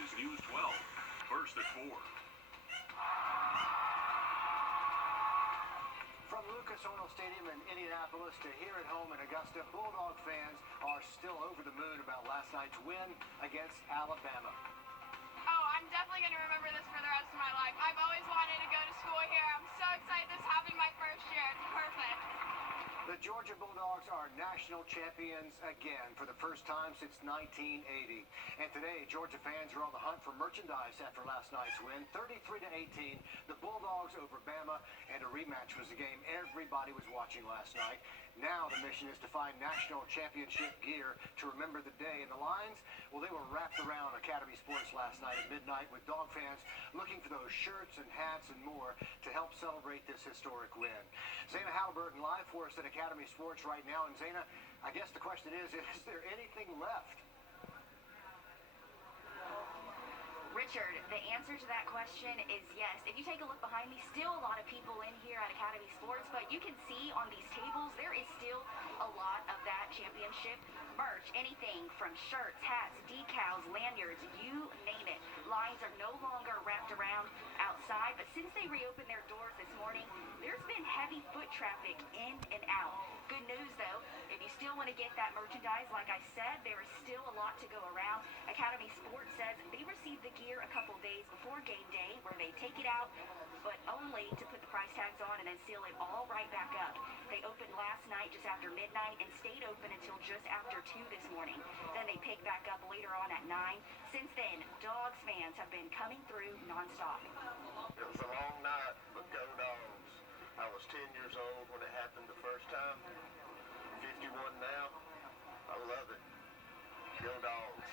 is News 12. First at 4. From Lucas Oil Stadium in Indianapolis to here at home in Augusta, Bulldog fans are still over the moon about last night's win against Alabama. Oh, I'm definitely going to remember this for the rest of my life. I've always wanted to go to school here. I'm so excited this happened my first year. It's perfect. The Georgia Bulldogs are national champions again for the first time since 1980. And today, Georgia fans are on the hunt for merchandise after last night's win. 33-18, the Bulldogs over Bama, and a rematch was the game everybody was watching last night. Now the mission is to find national championship gear to remember the day. And the Lions, well, they were wrapped around Academy Sports last night at midnight with Dog fans looking for those shirts and hats and more to help celebrate this historic win. Zana Halliburton live for us at Academy Sports right now. And Zana, I guess the question is there anything left? Richard, the answer to that question is yes. If you take a look behind me, still a lot of people in here at Academy Sports, but you can see on these tables there is still a lot of that championship merch. Anything from shirts, hats, decals, lanyards, you name it. Lines are no longer wrapped around outside, but since they reopened their doors this morning, there's been heavy foot traffic in and out. Good news, though, if you still want to get that merchandise, like I said, there is still a lot to go around. Academy Sports says they received the gear a couple days before game day, where they take it out, but only to put the price tags on and then seal it all right back up. They opened last night just after midnight and stayed open until just after 2 this morning. Then they picked back up later on at 9. Since then, Dogs fans have been coming through nonstop. It was a long night, but go Dogs. I was 10 years old when it happened the first time. 51 now. I love it. Go Dogs.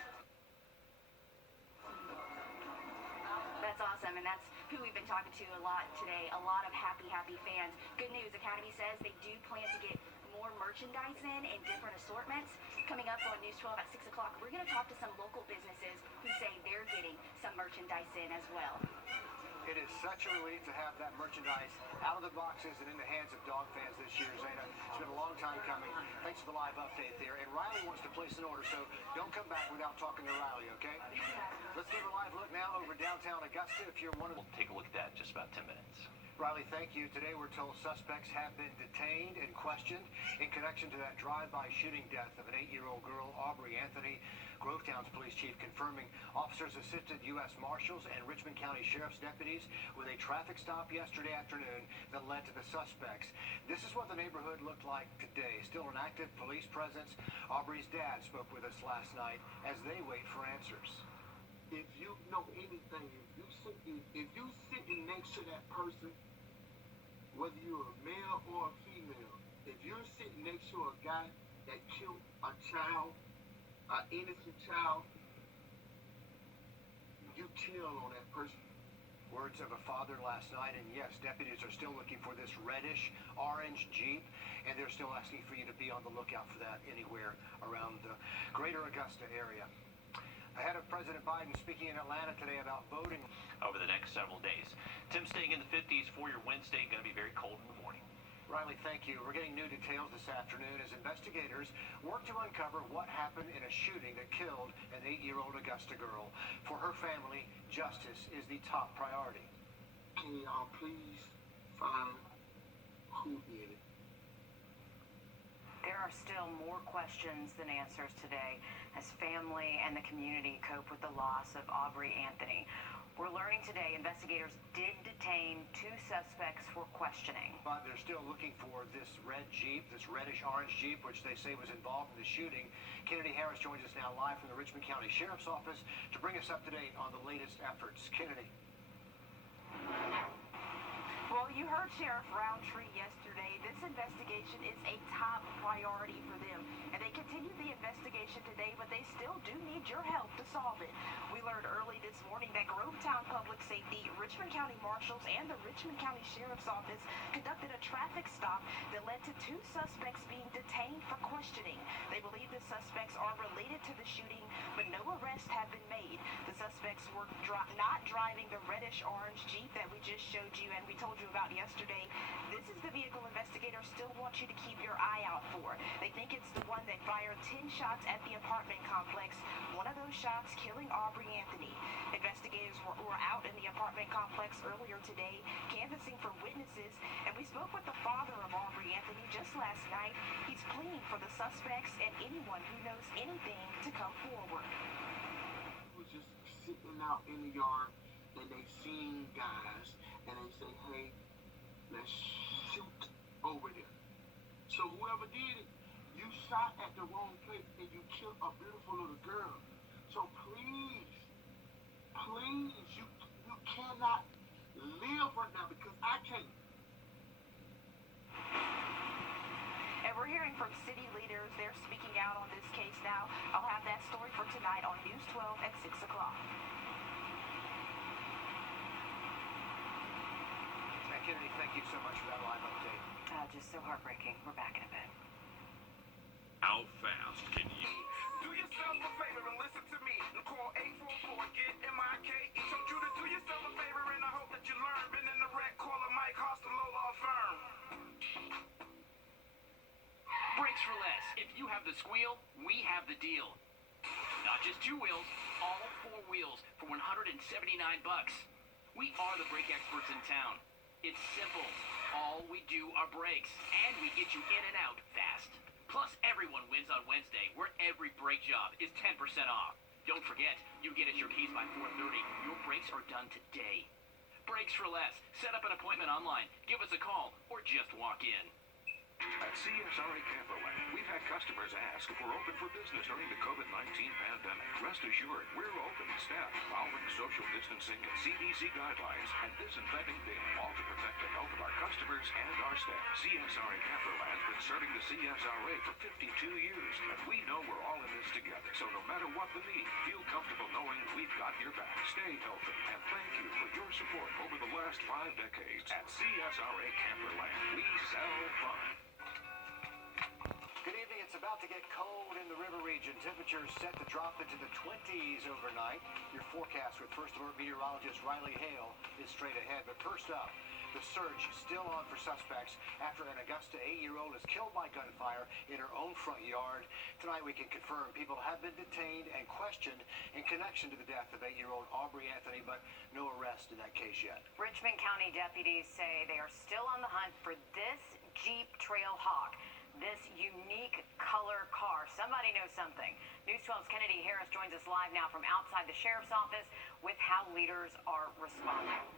That's awesome, and that's who we've been talking to a lot today. A lot of happy fans. Good news, Academy says they do plan to get more merchandise in different assortments. Coming up on News 12 at 6 o'clock, we're going to talk to some local businesses who say they're getting some merchandise in as well. It is such a relief to have that merchandise out of the boxes and in the hands of Dog fans this year, Zana. It's been a long time coming. Thanks for the live update there. And Riley wants to place an order, so don't come back without talking to Riley, okay? Let's give a live look now over downtown Augusta. If you're one of We'll take a look at that in just about 10 minutes. Riley, thank you. Today we're told suspects have been detained and questioned in connection to that drive-by shooting death of an 8-year-old girl, Aubrey Anthony. Grovetown's police chief confirming officers assisted U.S. Marshals and Richmond County Sheriff's deputies with a traffic stop yesterday afternoon that led to the suspects. This is what the neighborhood looked like today. Still an active police presence. Aubrey's dad spoke with us last night as they wait for answers. If you know anything, if you sitting next to that person, whether you're a male or a female, if you're sitting next to a guy that killed a child, an innocent child, you kill on that person. Words of a father last night, and yes, deputies are still looking for this reddish-orange Jeep, and they're still asking for you to be on the lookout for that anywhere around the greater Augusta area. Ahead of President Biden speaking in Atlanta today about voting Over the next several days. Tim, staying in the 50s for your Wednesday, going to be very cold in the morning. Riley, thank you. We're getting new details this afternoon as investigators work to uncover what happened in a shooting that killed an 8-year-old Augusta girl. For her family, justice is the top priority. Can y'all please find who did it? There are still more questions than answers today as family and the community cope with the loss of Aubrey Anthony. We're learning today investigators did detain 2 suspects for questioning. But they're still looking for this red Jeep, this reddish-orange Jeep, which they say was involved in the shooting. Kennedy Harris joins us now live from the Richmond County Sheriff's Office to bring us up to date on the latest efforts. Kennedy. Well, you heard Sheriff Roundtree yesterday. This investigation is a top priority for them. And they continue the investigation today, but they still do need your help to solve it. We learned early this morning that Grovetown Public Safety, Richmond County Marshals, and the Richmond County Sheriff's Office conducted a traffic stop that led to 2 suspects being detained for questioning. They believe the suspects are related to the shooting, but no arrests have been made. The suspects were not driving the reddish-orange Jeep that we just showed you and we told you about yesterday. This is the vehicle investigators still want you to keep your eye out for. They think it's the one that fired 10 shots at the apartment complex. One of those shots killing Aubrey Anthony. Anthony. Investigators were out in the apartment complex earlier today, canvassing for witnesses, and we spoke with the father of Aubrey Anthony just last night. He's pleading for the suspects and anyone who knows anything to come forward. Was just sitting out in the yard, and they seen guys, and they say, hey, let's shoot over there. So whoever did it, you shot at the wrong place, and you killed a beautiful little girl. So please, you cannot live right now, because I can't. And we're hearing from city leaders. They're speaking out on this case now. I'll have that story for tonight on News 12 at 6 o'clock. Kennedy, thank you so much for that live update. Just so heartbreaking. We're back in a bit. How fast can you? Do yourself a favor and listen to me. Call 844, get MIKE. Told you to do yourself a favor, and I hope that you learn. Been in the wreck, call a Mike Hostel Law Firm. Brakes for less. If you have the squeal, we have the deal. Not just 2 wheels, all 4 wheels for $179. We are the brake experts in town. It's simple. All we do are brakes, and we get you in and out fast. Plus, everyone wins on Wednesday, where every brake job is 10% off. Don't forget, you get us your keys by 4:30. Your brakes are done today. Brakes for less. Set up an appointment online, give us a call, or just walk in. At CSRA Camperland, we've had customers ask if we're open for business during the COVID-19 pandemic. Rest assured, we're open to staff, following social distancing and CDC guidelines and disinfecting daily, all to protect the health of our customers and our staff. CSRA Camperland's been serving the CSRA for 52 years, and we know we're all in this together. So no matter what the need, feel comfortable knowing we've got your back. Stay healthy, and thank you for your support over the last 5 decades. At CSRA Camperland, we sell fun. Good evening. It's about to get cold in the river region. Temperatures set to drop into the 20s overnight. Your forecast with First Alert meteorologist Riley Hale is straight ahead. But first up, the search still on for suspects after an Augusta 8-year-old is killed by gunfire in her own front yard. Tonight we can confirm people have been detained and questioned in connection to the death of 8-year-old Aubrey Anthony, but no arrest in that case yet. Richmond County deputies say they are still on the hunt for this Jeep Trailhawk. This unique color car. Somebody knows something. News 12's Kennedy Harris joins us live now from outside the sheriff's office with how leaders are responding.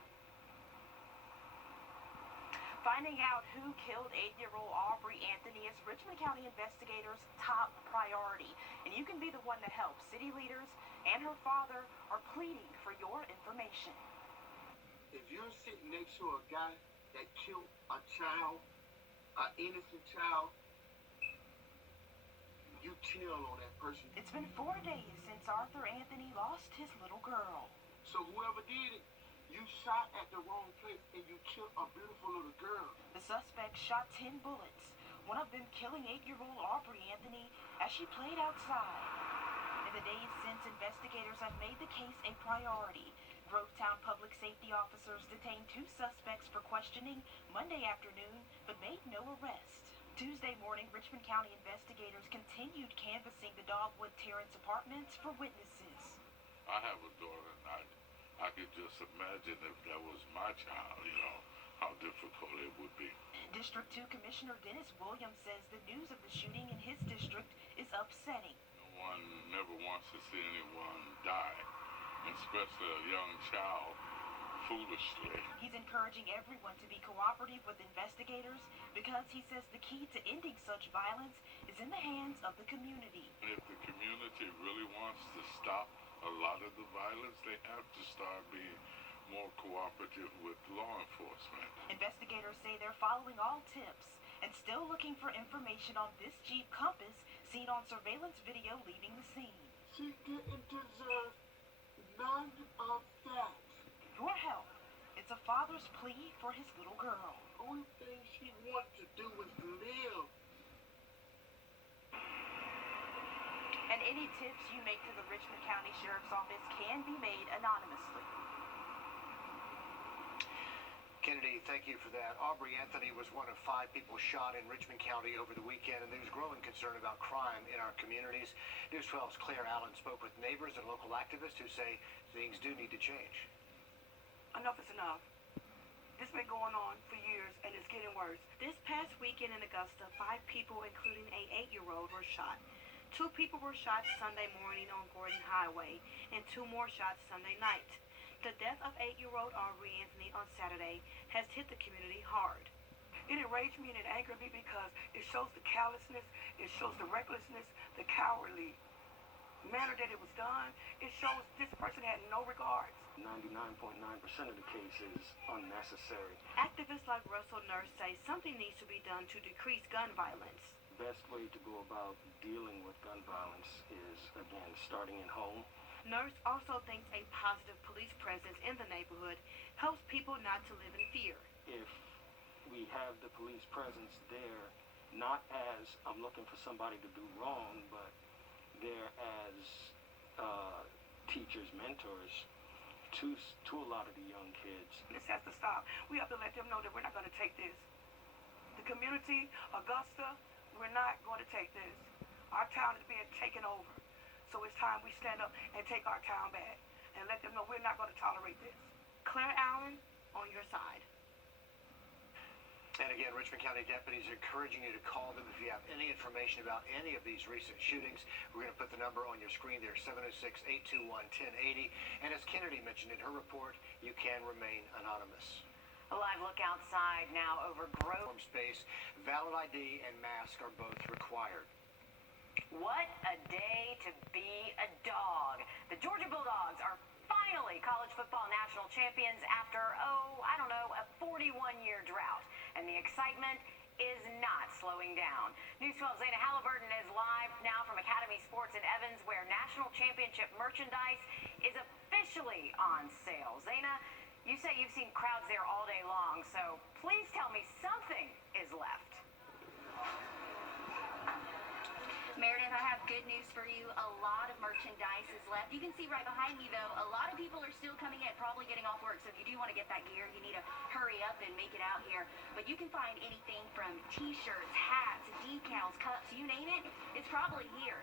Finding out who killed 8-year-old Aubrey Anthony is Richmond County investigators' top priority. And you can be the one to help. City leaders and her father are pleading for your information. If you're sitting next to a guy that killed a child, an innocent child, you tell on that person. It's been 4 days since Arthur Anthony lost his little girl. So whoever did it, you shot at the wrong place and you killed a beautiful little girl. The suspect shot 10 bullets, one of them killing 8-year-old Aubrey Anthony as she played outside. In the days since, investigators have made the case a priority. Grovetown public safety officers detained 2 suspects for questioning Monday afternoon, but made no arrest. Tuesday morning, Richmond County investigators continued canvassing the Dogwood Terrace apartments for witnesses. I have a daughter, and I could just imagine if that was my child, how difficult it would be. District 2 Commissioner Dennis Williams says the news of the shooting in his district is upsetting. No one never wants to see anyone die, especially a young child, foolishly. He's encouraging everyone to be cooperative with investigators because he says the key to ending such violence is in the hands of the community. If the community really wants to stop a lot of the violence, they have to start being more cooperative with law enforcement. Investigators say they're following all tips and still looking for information on this Jeep Compass seen on surveillance video leaving the scene. She didn't deserve none of that. Your help. It's a father's plea for his little girl. The only thing she wants to do is live. And any tips you make to the Richmond County Sheriff's Office can be made anonymously. Kennedy, thank you for that. Aubrey Anthony was one of 5 people shot in Richmond County over the weekend, and there's growing concern about crime in our communities. News 12's Claire Allen spoke with neighbors and local activists who say things do need to change. Enough is enough. This has been going on for years, and it's getting worse. This past weekend in Augusta, 5 people, including an 8-year-old, were shot. 2 people were shot Sunday morning on Gordon Highway, and 2 more shots Sunday night. The death of 8-year-old Aubrey Anthony on Saturday has hit the community hard. It enraged me and it angered me because it shows the callousness, it shows the recklessness, the cowardly manner that it was done. It shows this person had no regards. 99.9% of the case is unnecessary. Activists like Russell Nurse say something needs to be done to decrease gun violence. The best way to go about dealing with gun violence is, again, starting at home. Nurse also thinks a positive police presence in the neighborhood helps people not to live in fear. If we have the police presence there, not as I'm looking for somebody to do wrong, but there as teachers, mentors to a lot of the young kids. This has to stop. We have to let them know that we're not going to take this. The community, Augusta, we're not going to take this. Our town is being taken over. So it's time we stand up and take our town back and let them know we're not going to tolerate this. Claire Allen, on your side. And again, Richmond County deputies are encouraging you to call them if you have any information about any of these recent shootings. We're going to put the number on your screen there, 706-821-1080. And as Kennedy mentioned in her report, you can remain anonymous. A live look outside now over Grove. Space, valid ID and mask are both required. What a day to be a dog. The Georgia Bulldogs are finally college football national champions after, a 41-year drought. And the excitement is not slowing down. News 12's Zana Halliburton is live now from Academy Sports in Evans, where national championship merchandise is officially on sale. Zana, you say you've seen crowds there all day long, so please tell me something is left. Meredith, I have good news for you. A lot of merchandise is left. You can see right behind me, though, a lot of people are still coming in, probably getting off work. So if you do want to get that gear, you need to hurry up and make it out here. But you can find anything from T-shirts, hats, decals, cups, you name it, it's probably here.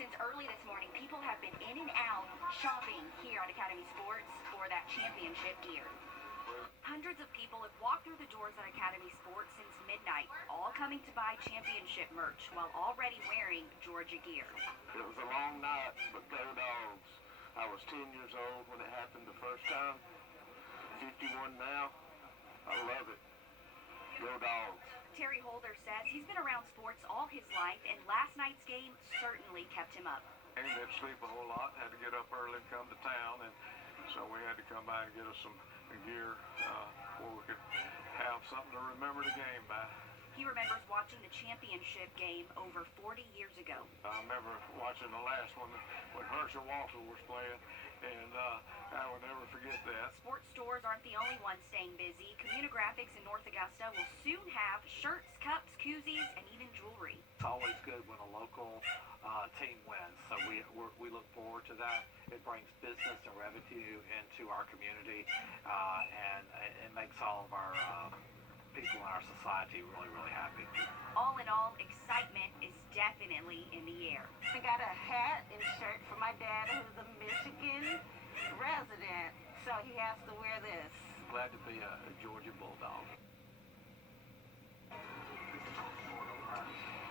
Since early this morning, people have been in and out shopping here at Academy Sports for that championship gear. Hundreds of people have walked through the doors at Academy Sports since midnight, all coming to buy championship merch while already wearing Georgia gear. It was a long night, but go dogs. I was 10 years old when it happened the first time. 51 now. I love it. Go dogs. Terry Holder says he's been around sports all his life, and last night's game certainly kept him up. He didn't sleep a whole lot, had to get up early and come to town, and so we had to come by and get us some gear where we could have something to remember the game by. He remembers watching the championship game over 40 years ago. I remember watching the last one when Herschel Walker was playing, and I will never forget that. Sports stores aren't the only ones staying busy. Communigraphics in North Augusta will soon have shirts, cups, koozies, and even jewelry. It's always good when a local team wins, so we look forward to that. It brings business and revenue into our community, and it makes all of our people in our society really, really happy. All in all, excitement is definitely in the air. I got a hat and shirt for my dad, who's a Michigan resident, so he has to wear this. Glad to be a Georgia Bulldog.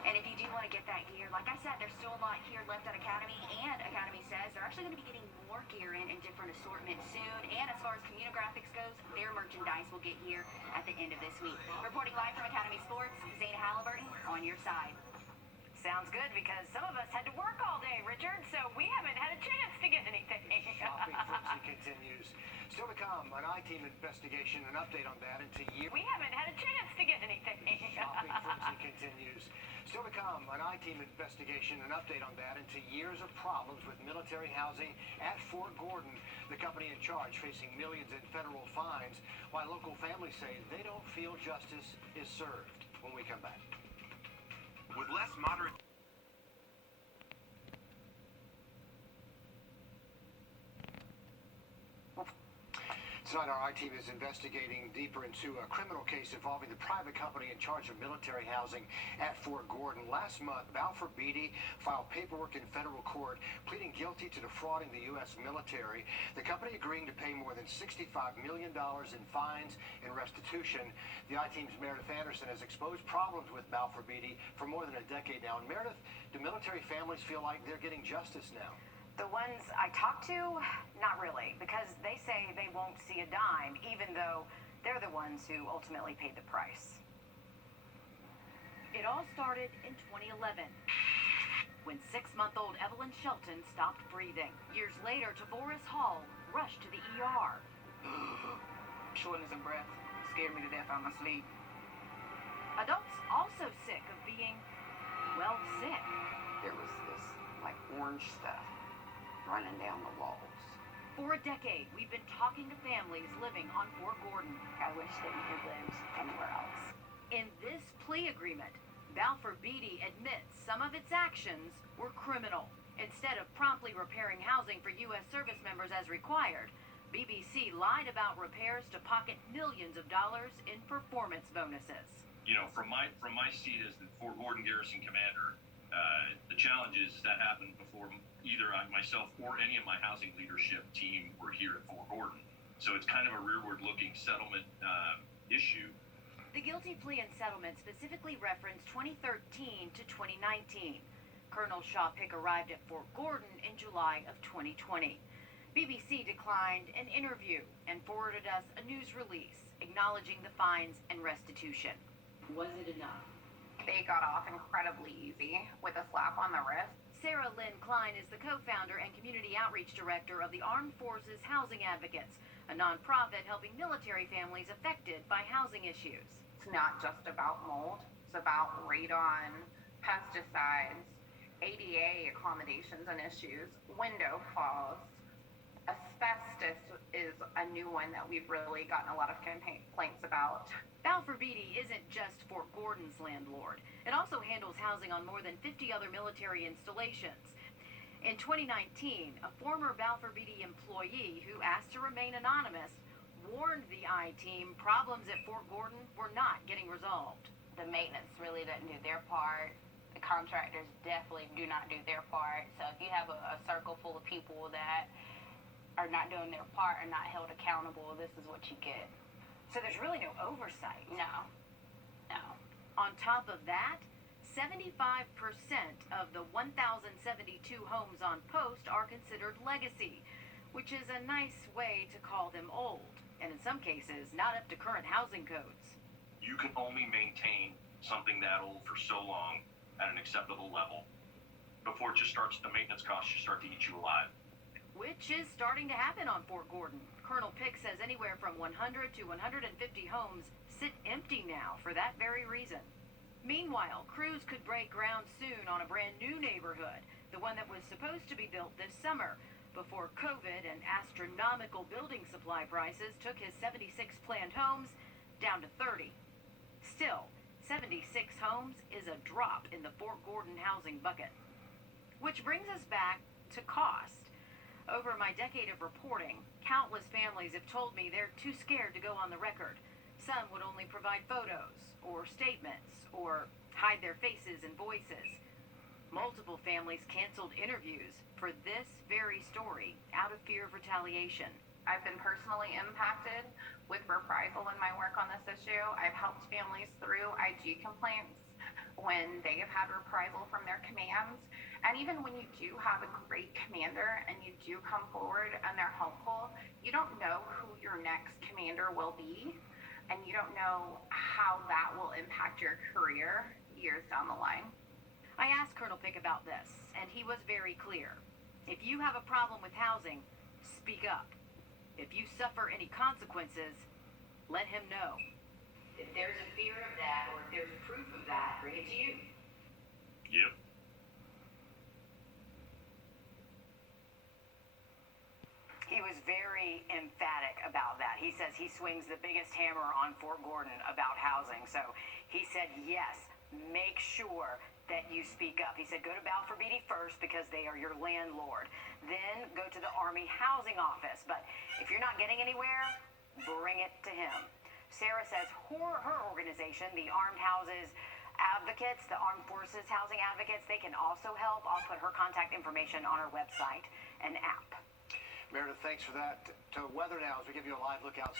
And if you do want to get that gear, like I said, there's still a lot here left at Academy, and Academy says they're actually going to be getting more gear in different assortments soon. And as far as Communigraphics goes, their merchandise will get here at the end of this week. Reporting live from Academy Sports, Zana Halliburton on your side. Sounds good, because some of us had to work all day, Richard, so we haven't had a chance to get anything. Shopping frenzy continues. Still to come, an I-team investigation, an update on that into years. We haven't had a chance to get anything. Shopping frenzy continues. Still to come, an I-team investigation, an update on that into years of problems with military housing at Fort Gordon. The company in charge facing millions in federal fines, while local families say they don't feel justice is served. When we come back. With less moderate... Tonight, our I-team is investigating deeper into a criminal case involving the private company in charge of military housing at Fort Gordon. Last month, Balfour Beatty filed paperwork in federal court pleading guilty to defrauding the U.S. military. The company agreeing to pay more than $65 million in fines and restitution. The I-team's Meredith Anderson has exposed problems with Balfour Beatty for more than a decade now. And Meredith, do military families feel like they're getting justice now? The ones I talk to, not really, because they say they won't see a dime, even though they're the ones who ultimately paid the price. It all started in 2011, when 6-month-old Evelyn Shelton stopped breathing. Years later, Tavoris Hall rushed to the ER. Shortness of breath scared me to death out of my sleep. Adults also sick of being, well, sick. There was this, like, orange stuff running down the walls. For a decade, we've been talking to families living on Fort Gordon. I wish that we had lived anywhere else. In this plea agreement, Balfour Beatty admits some of its actions were criminal. Instead of promptly repairing housing for U.S. service members as required, BBC lied about repairs to pocket millions of dollars in performance bonuses. You know, from my seat as the Fort Gordon Garrison Commander, the challenge is that happened before either myself or any of my housing leadership team were here at Fort Gordon. So it's kind of a rearward-looking settlement issue. The guilty plea and settlement specifically referenced 2013 to 2019. Colonel Shaw Pick arrived at Fort Gordon in July of 2020. BBC declined an interview and forwarded us a news release acknowledging the fines and restitution. Was it enough? They got off incredibly easy with a slap on the wrist. Sarah Lynn Klein is the co-founder and community outreach director of the Armed Forces Housing Advocates, a nonprofit helping military families affected by housing issues. It's not just about mold. It's about radon, pesticides, ADA accommodations and issues, window falls. Asbestos is a new one that we've really gotten a lot of complaints about. Balfour Beatty isn't just Fort Gordon's landlord. It also handles housing on more than 50 other military installations. In 2019, a former Balfour Beatty employee who asked to remain anonymous warned the I-team problems at Fort Gordon were not getting resolved. The maintenance really doesn't do their part. The contractors definitely do not do their part. So if you have a circle full of people that are not doing their part and not held accountable, this is what you get. So there's really no oversight. No. On top of that, 75% of the 1,072 homes on post are considered legacy, which is a nice way to call them old, and in some cases, not up to current housing codes. You can only maintain something that old for so long at an acceptable level before it just starts, the maintenance costs just start to eat you alive. Which is starting to happen on Fort Gordon. Colonel Pick says anywhere from 100 to 150 homes sit empty now for that very reason. Meanwhile, crews could break ground soon on a brand new neighborhood, the one that was supposed to be built this summer, before COVID and astronomical building supply prices took his 76 planned homes down to 30. Still, 76 homes is a drop in the Fort Gordon housing bucket. Which brings us back to cost. Over my decade of reporting, countless families have told me they're too scared to go on the record. Some would only provide photos or statements or hide their faces and voices. Multiple families canceled interviews for this very story out of fear of retaliation. I've been personally impacted with reprisal in my work on this issue. I've helped families through IG complaints when they have had reprisal from their commands. And even when you do have a great commander and you do come forward and they're helpful, you don't know who your next commander will be, and you don't know how that will impact your career years down the line. I asked Colonel Pick about this, and he was very clear. If you have a problem with housing, speak up. If you suffer any consequences, let him know. If there's a fear of that, or if there's proof of that, bring it to you. Yep. He was very emphatic about that. He says he swings the biggest hammer on Fort Gordon about housing. So he said, yes, make sure that you speak up. He said, go to Balfour Beatty first because they are your landlord. Then go to the Army Housing Office. But if you're not getting anywhere, bring it to him. Sarah says her organization, the Armed Houses Advocates, the Armed Forces Housing Advocates, they can also help. I'll put her contact information on our website and app. Meredith, thanks for that. To weather now as we give you a live look outside.